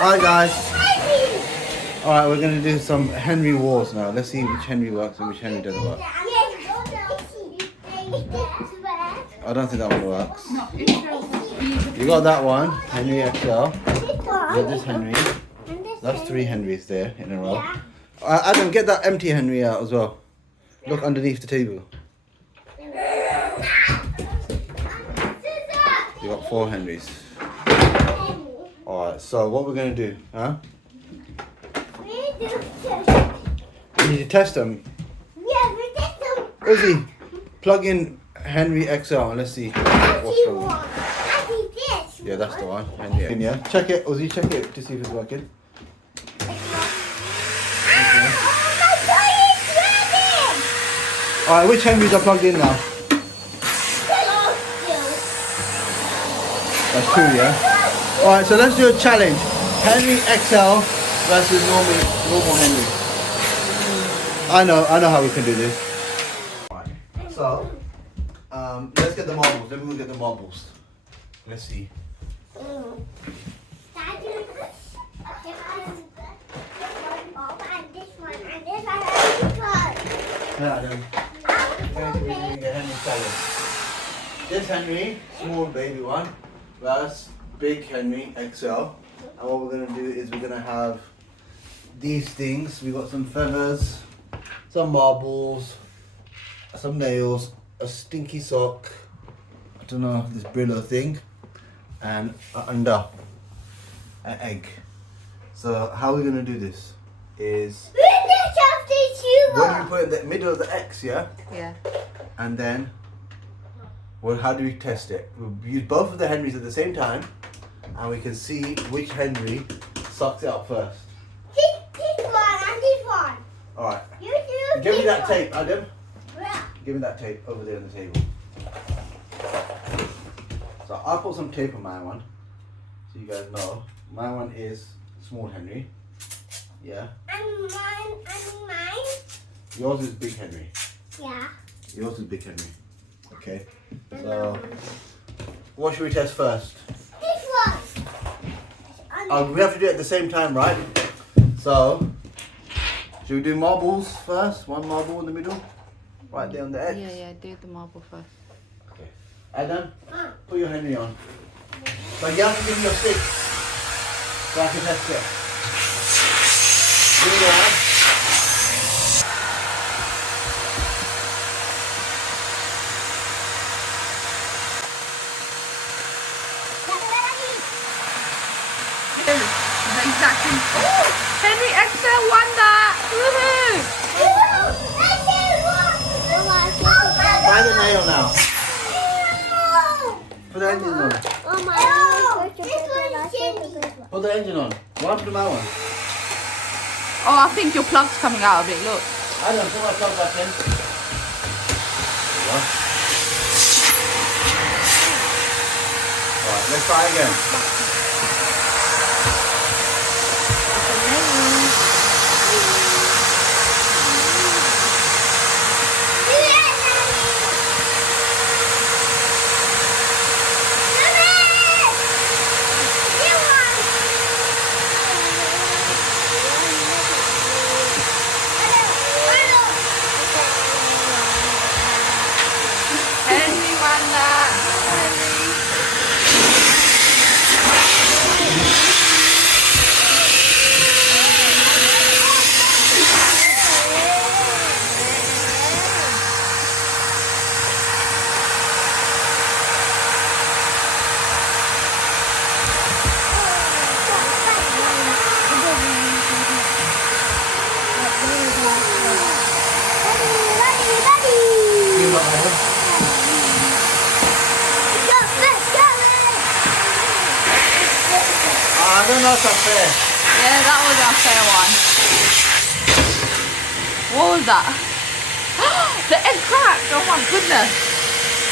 Alright guys. Alright, we're going to do some Henry Wars now. Let's see which Henry works and which Henry doesn't work. I don't think that one works. You got that one, Henry XL. You got this Henry. That's 3 Henrys there in a row. Adam, get that empty Henry out as well. Look underneath the table. You got 4 Henrys. Alright, so what we're going to do, huh? We need to test them. Yeah, we test them. Uzi, plug in Henry XL and let's see what's wrong. Yeah, that's the one. Henry. Yeah. Check it, Uzi, check it to see if it's working. Alright, which Henrys are plugged in now? That's 2, yeah? Alright, so let's do a challenge. Henry XL versus normal Henry. I know how we can do this. Alright, so let's get the marbles. Let me go get the marbles. Let's see. Yeah, then. This Henry, small baby one, that's big Henry XL. And what we're gonna do is we're gonna have these things. We got some feathers, some marbles, some nails, a stinky sock, I don't know, this Brillo thing, and an egg. So how we're gonna do this is what do we put in the middle of the X, yeah? Yeah. And then, well, how do we test it? We'll use both of the Henrys at the same time, and we can see which Henry sucks it up first. This one and this one. Alright. You do Give me that one. tape, Adam. Yeah. Give me that tape over there on the table. So I'll put some tape on my one, so you guys know. My one is small Henry. Yeah. And mine. Yours is big Henry. Yeah. Yours is big Henry. Okay. So, what should we test first? This one. We have to do it at the same time, right? So, should we do marbles first? One marble in the middle? Right there on the X? Yeah, do the marble first. Okay. Adam, put your Henry on. But you have to give me your stick so I can test it. Give me your hand. Exactly. Oh, Henry XL won that! Woohoo! Find the nail now. Put the engine on. Put the engine on. What happened to my one? Oh, I think your plug's coming out of it, look. Adam, put my plug back in. Alright, let's try again. Henry won that. I don't know if that's fair. Yeah, that was our fair one. What was that? The egg cracked! Oh my goodness!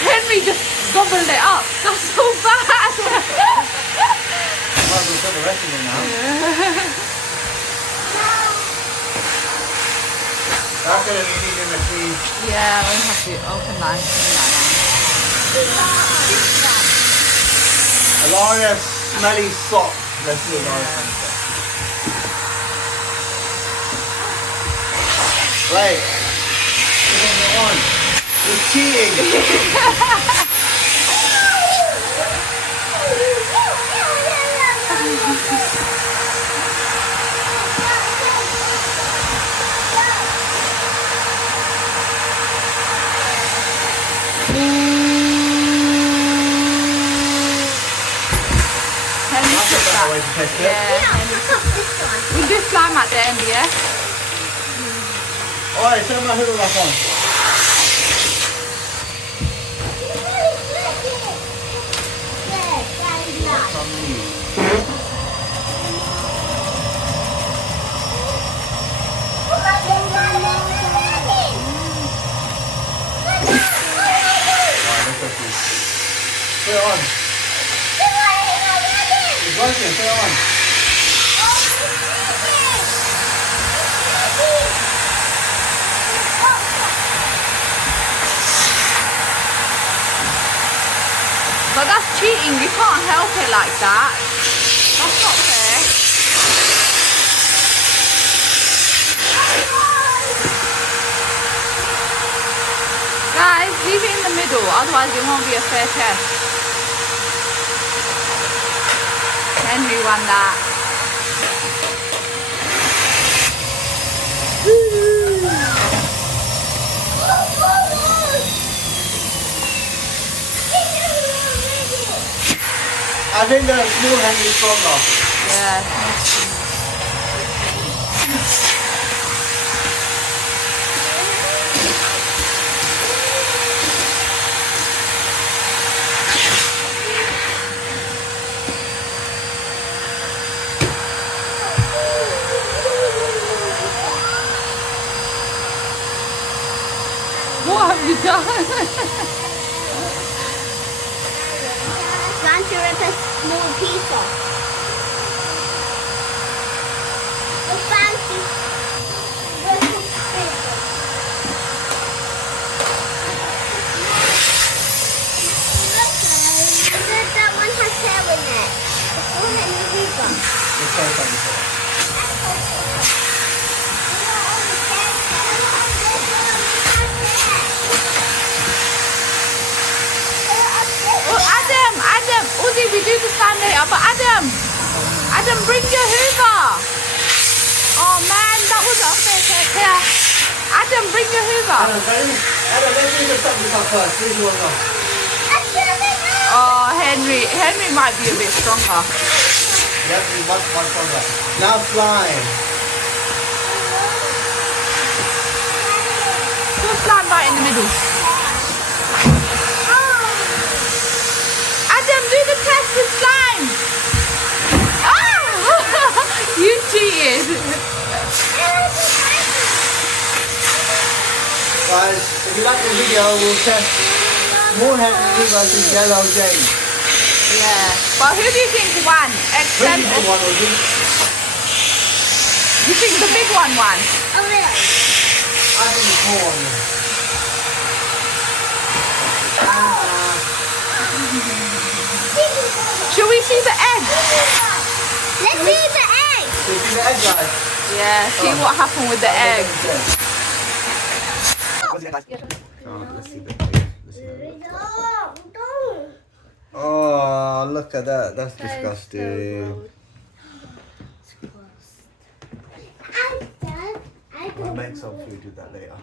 Henry just gobbled it up. That's so bad! Might as well put the rest in it now. That's gonna be needing a machine. Yeah, we have to open that and clean that now. Alaria's smelly sock. Let's see Alaria's smelly sock. Right. Come on. You're cheating. Henry That's a took better way that. to test it. Yeah. We'll do slime at the end, yeah? Alright, turn my Hoover back on. From me. Alright, let's go see. Put it on. It's working, put it on. But that's cheating. You can't help it like that. That's not fair. Guys, leave it in the middle. Otherwise, it won't be a fair test. Henry won that. I think the small hand is stronger. Yeah. What have you done? Trying to rip a small piece off. The fancy. That one has hair in it. It's all in the Hoover. Let's try something for it. Oh, Adam, Uzi, we do the slime later, but Adam, bring your Hoover. Oh man, that was okay. Here, Adam, bring your Hoover. Adam, let's do the something first. This is one off. Oh, Henry might be a bit stronger. Yep, he's much stronger. Now slime. Put slime right in the middle. Adam, do the test with slime. Ah! You cheated. Guys, if you like the video, we'll test more Henry versus Yellow James. Yeah. But who do you think won? Bring the one, Uzi. You think the big one won? Oh, really? I think the small one will. Should we see the egg? Let's see the egg. So you see the egg, guys? Yeah, see what happened with the egg. Let's see the egg. Oh, look at that. That's disgusting. We'll make some food with that later.